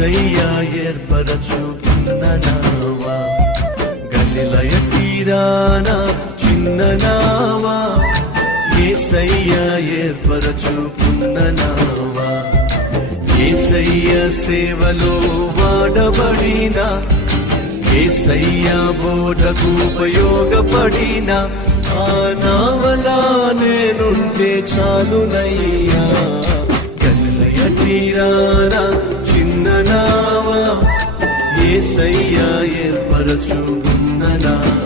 యేసయ్యా ఏర్పరచుకున్న నావా, గలిలయ తీరాన చిన్న నావా, యేసయ్యా ఏర్పరచుకున్న నావా, యేసయ్య సేవలో వాడబడిన, యేసయ్యా బోధకు ఉపయోగపడిన ఆ నావలా నేనుంటే చాలునయ్యా. గలిలయ తీరాన చిన్న నావా, యేసయ్యా ఏర్పరచుకున్న నావా.